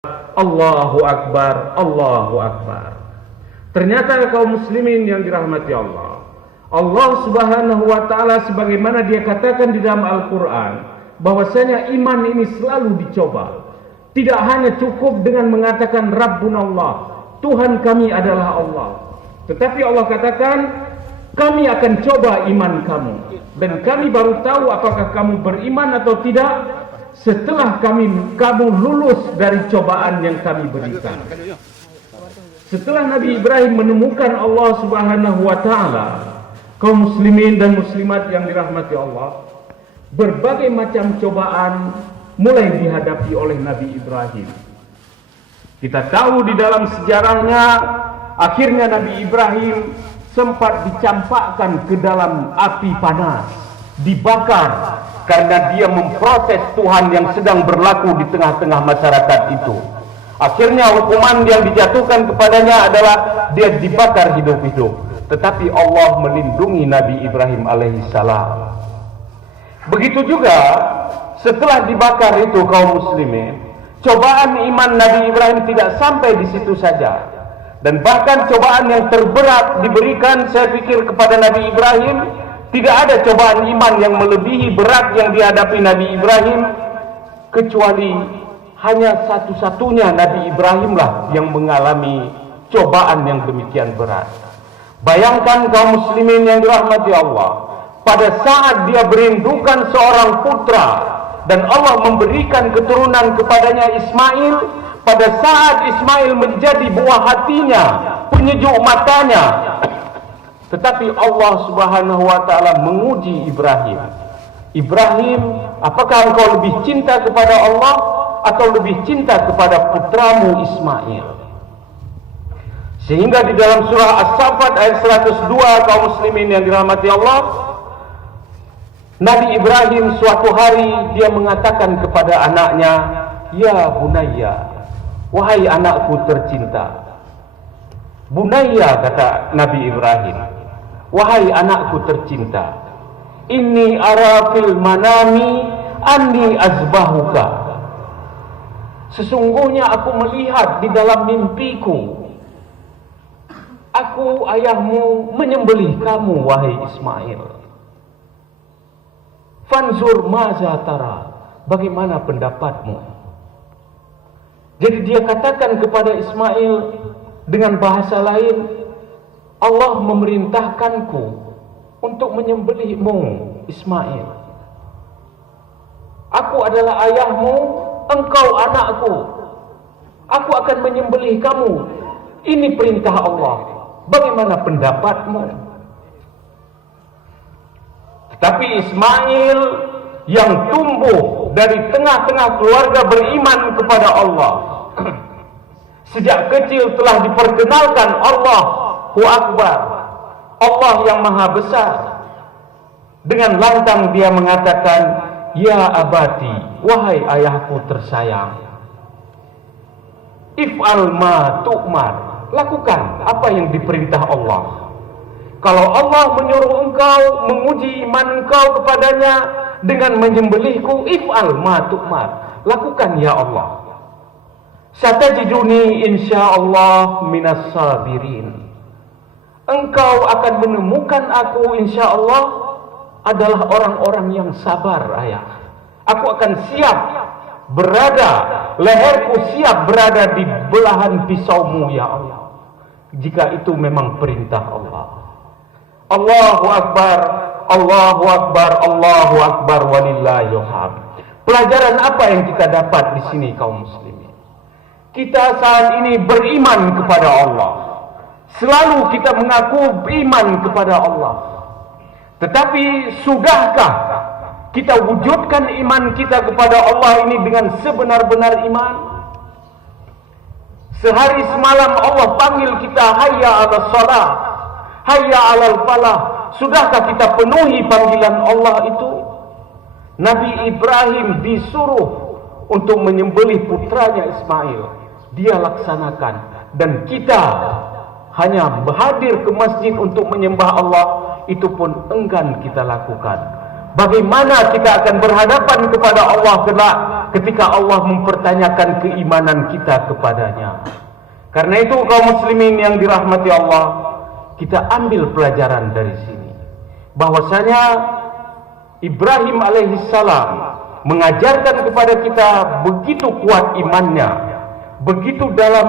Allahu Akbar, Allahu Akbar. Ternyata kaum muslimin yang dirahmati Allah, Allah Subhanahu wa taala sebagaimana Dia katakan di dalam Al-Qur'an, bahwasanya iman ini selalu dicoba. Tidak hanya cukup dengan mengatakan Rabbunallah, Tuhan kami adalah Allah, tetapi Allah katakan kami akan coba iman kamu, dan kami baru tahu apakah kamu beriman atau tidak setelah kamu lulus dari cobaan yang kami berikan. Setelah Nabi Ibrahim menemukan Allah Subhanahu wa taala, kaum muslimin dan muslimat yang dirahmati Allah, berbagai macam cobaan mulai dihadapi oleh Nabi Ibrahim. Kita tahu di dalam sejarahnya, akhirnya Nabi Ibrahim sempat dicampakkan ke dalam api panas, dibakar karena dia memprotes Tuhan yang sedang berlaku di tengah-tengah masyarakat itu. Akhirnya hukuman yang dijatuhkan kepadanya adalah dia dibakar hidup-hidup. Tetapi Allah melindungi Nabi Ibrahim alaihissalam. Begitu juga setelah dibakar itu kaum muslimin, cobaan iman Nabi Ibrahim tidak sampai di situ saja. Dan bahkan cobaan yang terberat diberikan, saya pikir, kepada Nabi Ibrahim. Tidak ada cobaan iman yang melebihi berat yang dihadapi Nabi Ibrahim, kecuali hanya satu-satunya Nabi Ibrahim lah yang mengalami cobaan yang demikian berat. Bayangkan kaum muslimin yang dirahmati Allah, pada saat dia merindukan seorang putra dan Allah memberikan keturunan kepadanya Ismail, pada saat Ismail menjadi buah hatinya, penyejuk matanya, tetapi Allah Subhanahu wa taala menguji Ibrahim. Ibrahim, apakah engkau lebih cinta kepada Allah atau lebih cinta kepada putramu Ismail? Sehingga di dalam surah As-Saffat ayat 102 kaum muslimin yang dirahmati Allah, Nabi Ibrahim suatu hari dia mengatakan kepada anaknya, "Ya bunayya, wahai anakku tercinta." Bunayya, kata Nabi Ibrahim, wahai anakku tercinta, inni ara fil manami anni azbahuka. Sesungguhnya aku melihat di dalam mimpiku, aku ayahmu menyembelih kamu wahai Ismail. Fanzur maza tara, bagaimana pendapatmu? Jadi dia katakan kepada Ismail dengan bahasa lain, Allah memerintahkanku untuk menyembelihmu Ismail. Aku adalah ayahmu, engkau anakku. Aku akan menyembelih kamu. Ini perintah Allah. Bagaimana pendapatmu? Tetapi Ismail yang tumbuh dari tengah-tengah keluarga beriman kepada Allah, sejak kecil telah diperkenalkan Allahu Akbar, Allah yang maha besar. Dengan lantang dia mengatakan, ya abati, wahai ayahku tersayang, if'al ma tu'mar, lakukan apa yang diperintah Allah. Kalau Allah menyuruh engkau menguji iman engkau kepadanya dengan menyembelihku, if'al ma tu'mar, lakukan ya Allah. Satajiduni insyaallah minas sabirin. Engkau akan menemukan aku insyaallah adalah orang-orang yang sabar, ayah. Aku akan siap berada, leherku siap berada di belahan pisaumu ya Allah, jika itu memang perintah Allah. Allahu Akbar, Allahu Akbar, Allahu Akbar, walillahil hamd. Pelajaran apa yang kita dapat di sini kaum muslimin? Kita saat ini beriman kepada Allah. Selalu kita mengaku beriman kepada Allah. Tetapi sudahkah kita wujudkan iman kita kepada Allah ini dengan sebenar-benar iman? Sehari semalam Allah panggil kita, hayya 'alas shalah, hayya 'alal falah. Sudahkah kita penuhi panggilan Allah itu? Nabi Ibrahim disuruh untuk menyembelih putranya Ismail, dia laksanakan. Dan kita hanya hadir ke masjid untuk menyembah Allah, itu pun enggan kita lakukan. bagaimana kita akan berhadapan kepada Allah kelak ketika Allah mempertanyakan keimanan kita kepadanya. Karena itu kaum muslimin yang dirahmati Allah, kita ambil pelajaran dari sini bahwasanya Ibrahim alaihissalam mengajarkan kepada kita begitu kuat imannya, begitu dalam